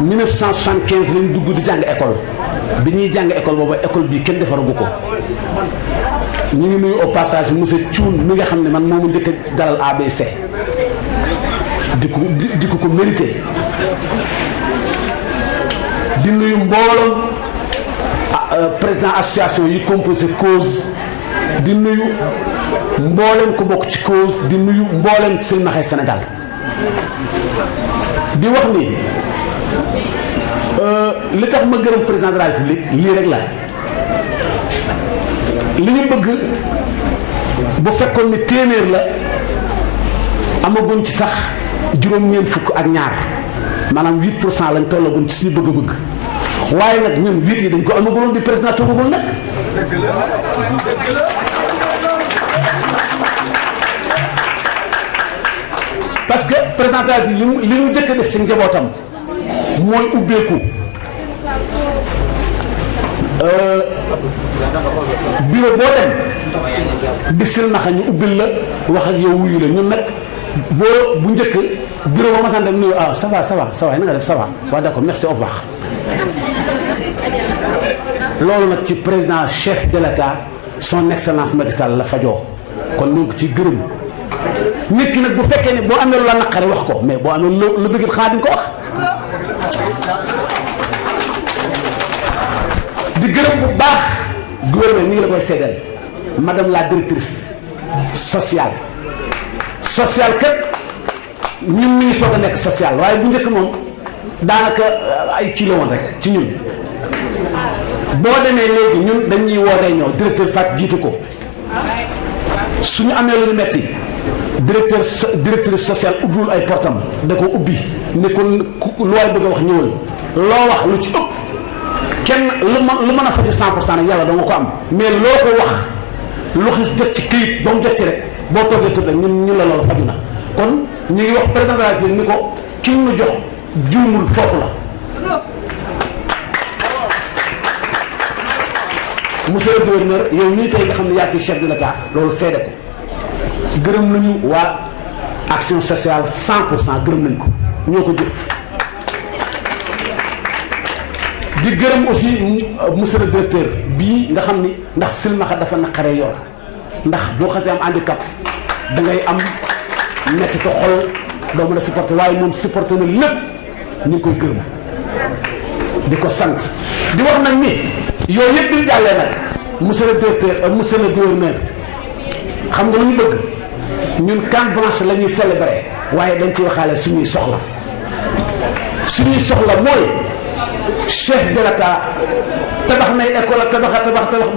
1975 lañ dugg di jàng école bi ñuy jàng école boobu école bii kenn defaragu ko ñu ngi nuyu au passage monsieur Thioune mi nga xam ne man moomu njëkk a dalal ABC di ko mérité di nuyu mbooloom président association yi composé cause di nuyu mboolem ko bokk ci cause di nuyu mboolem silmaxe Sénégal di wax ni li tax ma gërëm président de la République lii rek la li ñu bëgg bu fekkoon ni téeméer la amaguñ ci sax juróom-ñeent fukk ak ñaar maanaam 8% lañ tollaguñ ci suñu bëgg-bëgg waaye nag ñun 8 yi dañ ko amaguloon di président toogagul nag parce que président bi li mu njëkk a def ci njabootam mooy ubbeeku bureau boo dem di silmaxa ñu ubbil la wax ak yow wuyu la ñun nag boo bu njëkk bureau ba ma sant dem nuyu ah ça va na nga def ça va waaw d'accord merci au revoir loolu nag ci président chef de l'État son excellence Macky Sall la fajoo kon ñu ngi ci gërëm nit ki nag bu fekkee ne boo amee lu la naqari wax ko mais boo amee lu bëgg xanaa di nga ko wax di gërëm bu baax gouvernement mi ngi la koy seedeel madame la directrice sociale kat ñun mi ngi soog a nekk social waaye bu njëkk moom daanaka ay kilo woon rek ci ñun boo demee léegi ñun dañuy woo réunion directeur Fatou jiitu ko suñu amee lu ñu metti directrice sociale ubbiwul ay portam da ko ubbi ne ko lu waay bëgg a wax ñëwal loo wax lu ci ëpp kenn lu mën a faju 100% nag yàlla doo nga ko am mais loo ko wax lu xis jot ci këyit ba mu jot ci rek boo toogee tëdd rek ñun la loolu faju na kon ñu ngi wax président de la République ni ko ki ñu jox juumul foofu la monsieur le gouverneur yow ñii tey nga xam ne yaa fi chef de l'État loolu seede ko gërëm nañu waa action sociale 100% gërëm nañ ko ñoo ko jëf di gërëm aussi monsieur le directeur bii nga xam ni ndax silmaxa dafa naqaree yor ndax boo xasee am handicap da ngay am metti ko xol doo mën a supporter waaye moom supporter na lépp ñu ngi koy gërëm di ko sant di wax nag ni yooyu yëpp bi ñu jàllee nag monsieur le directeur monsieur le gouverneur xam nga lu ñu bëgg ñun carte blanche la ñuy célébrer waaye dañ ci waxaale suñuy soxla mooy chef de l'État tabax nay école ak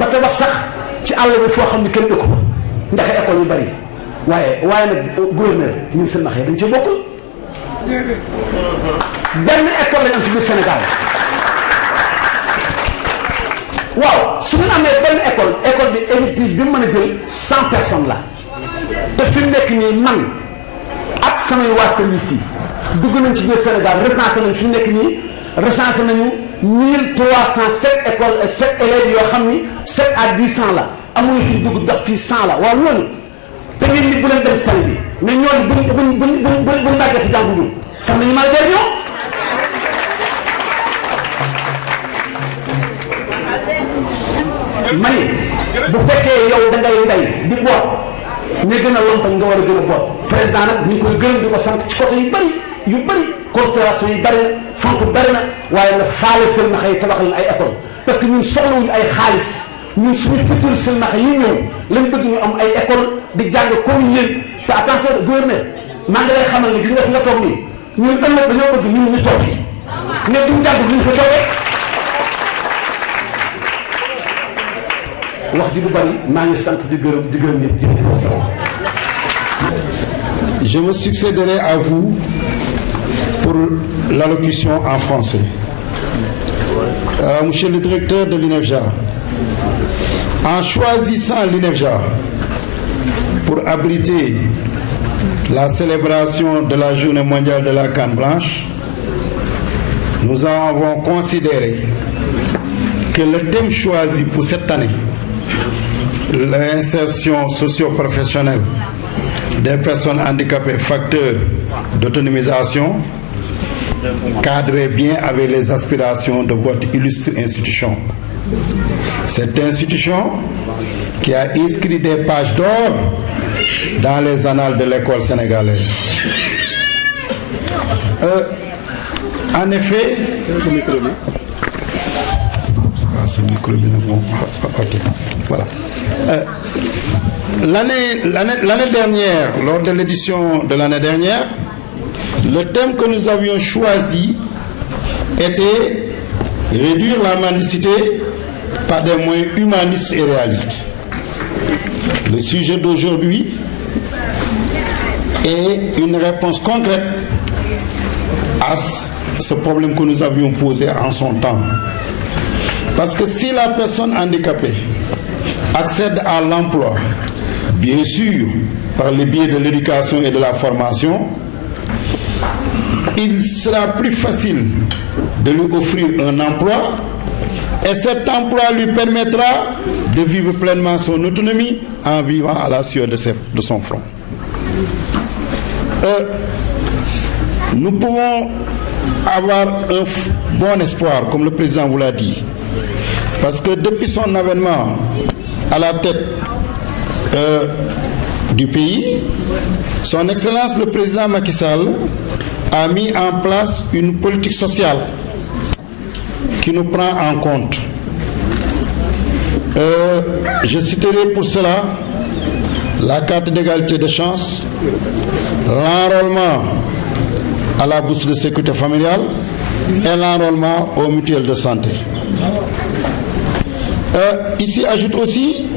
tabax sax ci àll bi foo xam ne kenn dëkku fa ndax école yu bari waaye nag gouverneur ñun seen nax yi dañ ci bokkul benn école lañ am ci biir Sénégal waaw su ñu amee benn école bi effectif bi mën a jël 100 personnes la te fi mu nekk nii man ak samay waa service yi dugg nañ ci biir Sénégal recensé nañ fi mu nekk nii recensé nañu 1307 écoles et 7 élèves yoo xam ni 7 à 10 ans la amuñu fi dugg ndax fii 100 la waaw ñooñu te ngeen ni bu leen dem ci tali bi mais ñooñu buñ màggati jànguñu fan nañu mën a jëriñoo mani bu fekkee yow da ngay ndey di boot ñu gën a lompañ nga war a gën a boot président nag ñu ngi koy gërëm di ko sant ci côté yu bëri considération yi bëri na fonk bëri na waaye na faale silmaxa yi tabax leen ay école parce que ñun soxlawuñu ay xaalis ñun suñu futur silmaxa yi ñëw lañ bëgg ñu am ay école di jàng comme yéen te attention gouverneur maa ngi lay xamal ne gis nga fi nga toog nii ñun ëllëg dañoo bëgg ñun ñu toog fii ne duñ jàng duñ fa toogee wax ji bu bari maa ngi sant di gërëm ñëpp jërëjëf. Je me succéderai à vous pour l'allocution en français. Monsieur le directeur de l'INEFJA, en choisissant l'INEFJA pour abriter la célébration de la Journée mondiale de la canne blanche, nous avons considéré que le thème choisi pour cette année, l'insertion cadrait bien avec les aspirations de votre illustre institution. Cette institution qui a inscrit des pages d'or dans les annales de l'école sénégalaise. En effet, voilà. L'année dernière, lors de l'édition de l'année dernière, le thème que nous avions choisi était réduire la mendicité par des moyens humanistes et réalistes. Le sujet d'aujourd'hui est une réponse concrète à ce problème que nous avions posé en son temps. Parce que si la personne handicapée accède à l'emploi, bien sûr, par le biais de l'éducation et de la formation, il sera plus facile de lui offrir un emploi et cet emploi lui permettra de vivre pleinement son autonomie en vivant à la sueur de son front. Nous pouvons avoir un bon espoir, comme le président vous l'a dit, parce que depuis son avènement à la tête du pays, son Excellence le président Macky Sall a mis en place une politique sociale qui nous prend en compte. Je citerai pour cela la carte d'égalité de chance, l'enrôlement à la bourse de sécurité familiale et l'enrôlement aux mutuelles de santé. Ici ajoute aussi,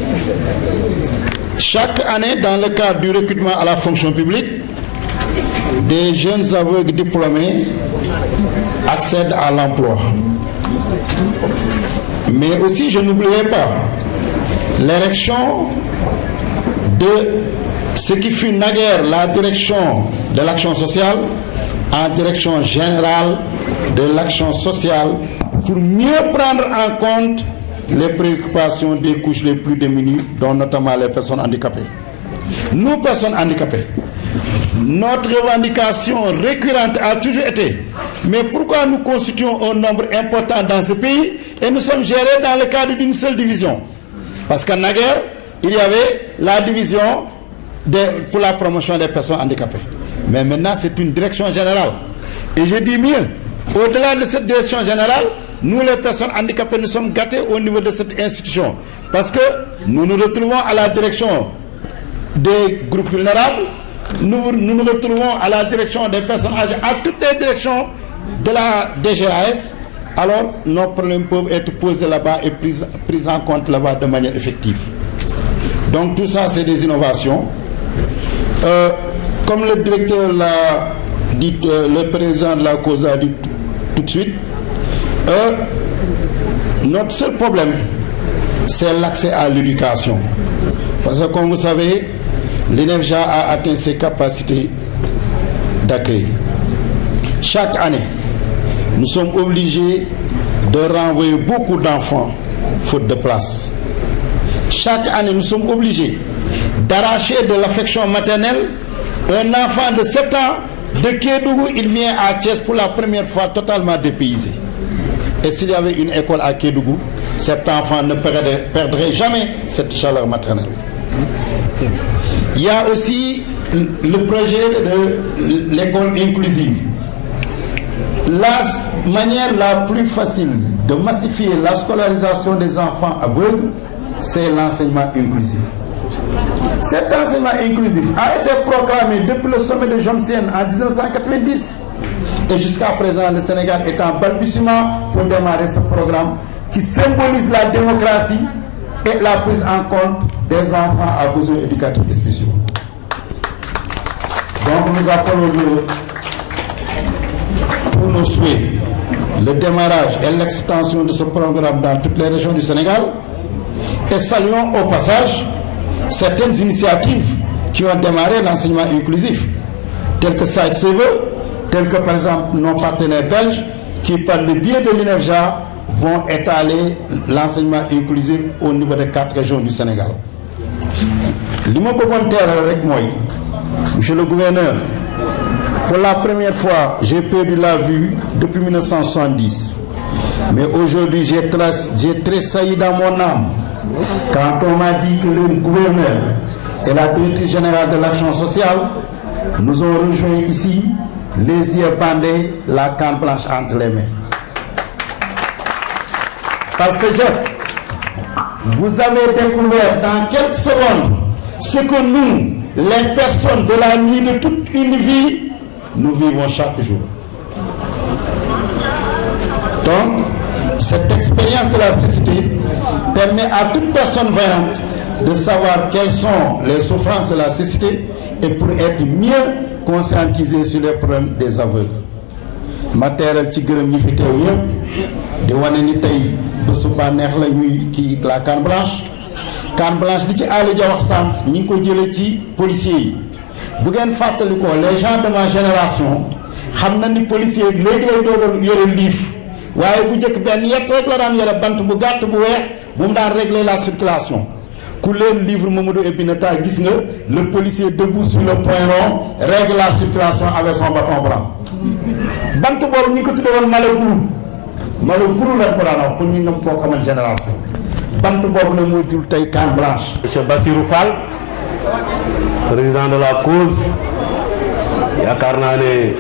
chaque année dans le cadre du recrutement à la fonction publique, des jeunes aveugles diplômés accèdent à l'emploi. Mais aussi, je n'oublierai pas l'érection de ce qui fut naguère la direction de l'action sociale en direction générale de l'action sociale pour mieux prendre en compte les préoccupations des couches les plus démunies, dont notamment les personnes handicapées. Nous, personnes handicapées, notre revendication récurrente a toujours été: mais pourquoi nous constituons un nombre important dans ce pays et nous sommes gérés dans le cadre d'une seule division? Parce qu'en naguère, il y avait la division pour la promotion des personnes handicapées. Mais maintenant, c'est une direction générale. Et je dis mieux, au-delà de cette direction générale, nous les personnes handicapées, nous sommes gâtés au niveau de cette institution. Parce que nous nous retrouvons à la direction des groupes vulnérables, nous nous retrouvons à la direction des personnes âgées, à toutes les directions de la DGAS. Alors nos problèmes peuvent être posés là-bas et pris en compte là-bas de manière effective. Donc tout ça, c'est des innovations. Comme le directeur l'a dit, le président de la cause l'a dit tout de suite, notre seul problème, c'est l'accès à l'éducation. Parce que comme vous savez, l'INEFJA a atteint ses capacités d'accueil. Chaque année, nous sommes obligés de renvoyer beaucoup d'enfants faute de place. Chaque année, nous sommes obligés d'arracher de l'affection maternelle un enfant de 7 ans de Kédougou. Il vient à Thiès pour la première fois totalement dépaysé. Et s'il y avait une école à Kédougou, cet enfant ne perdrait jamais cette chaleur maternelle. Il y a aussi le projet de l'école inclusive. La manière la plus facile de massifier la scolarisation des enfants aveugles, c'est l'enseignement inclusif. Cet enseignement inclusif a été proclamé depuis le sommet de Jomsien en 1990. Et jusqu'à présent, le Sénégal est en balbutiement pour démarrer ce programme qui symbolise la démocratie et la prise en compte des enfants à besoins éducatifs spéciaux. Donc nous appelons pour nos souhaits le démarrage et l'extension de ce programme dans toutes les régions du Sénégal et saluons au passage certaines initiatives qui ont démarré l'enseignement inclusif, telles que Site Save, tels que par exemple nos partenaires belges qui par le biais de l'INEFJA vont étaler l'enseignement inclusif au niveau des 4 régions du Sénégal. Li ma bëggoon teeral rek mooy monsieur le gouverneur Pour la première fois, j'ai perdu la vue depuis 1970. Mais aujourd'hui, j'ai tressailli dans mon âme quand on m'a dit que le gouverneur et la directrice générale de l'action sociale nous ont rejoints ici, les yeux bandés, la canne blanche entre les mains. Par ce geste, vous avez découvert dans quelques secondes ce que nous, les personnes de la nuit de toute une vie, nous vivons chaque jour. Donc, cette expérience de la cécité permet à toute personne voyante de savoir quelles sont les souffrances de la cécité et pour être mieux conscientisé sur les problèmes des aveugles. ma teeral ci gërëm ñi fi teew ñëpp di wane ni tey bésu bànneex la ñuy kii la canne blanche li ci Aly Dia wax sànq ñi ngi ko jëlee ci policiers yi bu ngeen fàttalikoo les gens de ma génération xam na ni policier léegi lay doog yore liif waaye bu njëkk benn yett rek la daan yore bant bu gàtt bu weex bu mu daan régler la circulation ku leen livre Mamadou Ebineta gis nga le policier debout sur le point rond règle la circulation avec son bâton blanc bant boobu ñi ko tudde woon maloguru lañ ko daan wax pour ñi nga boo xamal génération bant boobu nag mooy jul tey canne blanche. Monsieur Bassirou Fall président de la cause yaakaar naa ne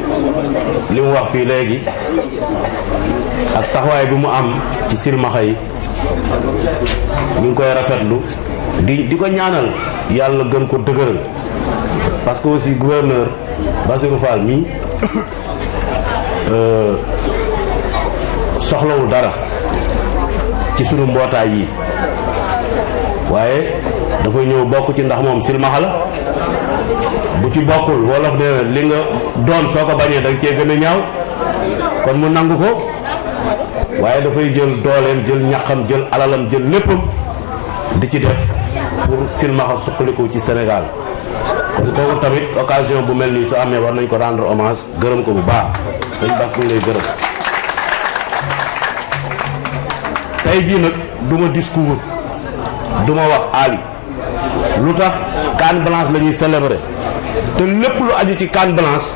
li mu wax fii léegi ak taxawaay bi mu am ci silmaxa yi ñu ngi koy rafetlu di ko ñaanal yàlla gën ko dëgëral parce que aussi gouverneur Bassirou Fall mii soxlawul dara ci sunu mbootaay yi waaye dafa ñëw bokk ci ndax moom silmaxa la bu ci bokkul wolof nee na li nga doon soo ko bañee da nga cee gën a ñaaw kon mu nangu ko waaye dafay jël dooleem jël ñaxam jël alalam jël léppam di ci def pour silmaxa suqaliku ci Sénégal kon kooku tamit occasion bu mel nii su amee war nañ ko rendre hommage gërëm ko bu baax sëñ Bass ñu lay gërëm. tey jii nag du ma discours du ma wax Aly lu tax canne blanche la ñuy célébrer te lépp lu aju ci canne blanche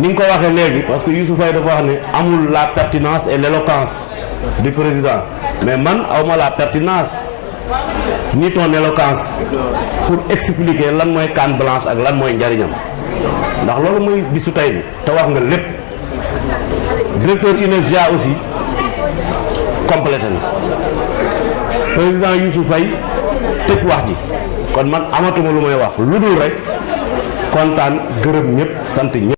ni nga ko waxee léegi parce que Youssouf Faye dafa wax ne amul la pertinence et l'éloquence du président mais man awma la pertinence ni ton éloquence pour expliquer lan mooy canne blanche ak lan mooy njariñam ndax loolu mooy bisu tey bi te wax nga lépp directeur INEFJA aussi complété na président Youssouf Faye tëj wax ji kon man amatuma lu may wax lu dul rek kontaan gërëm ñëpp sant ñëpp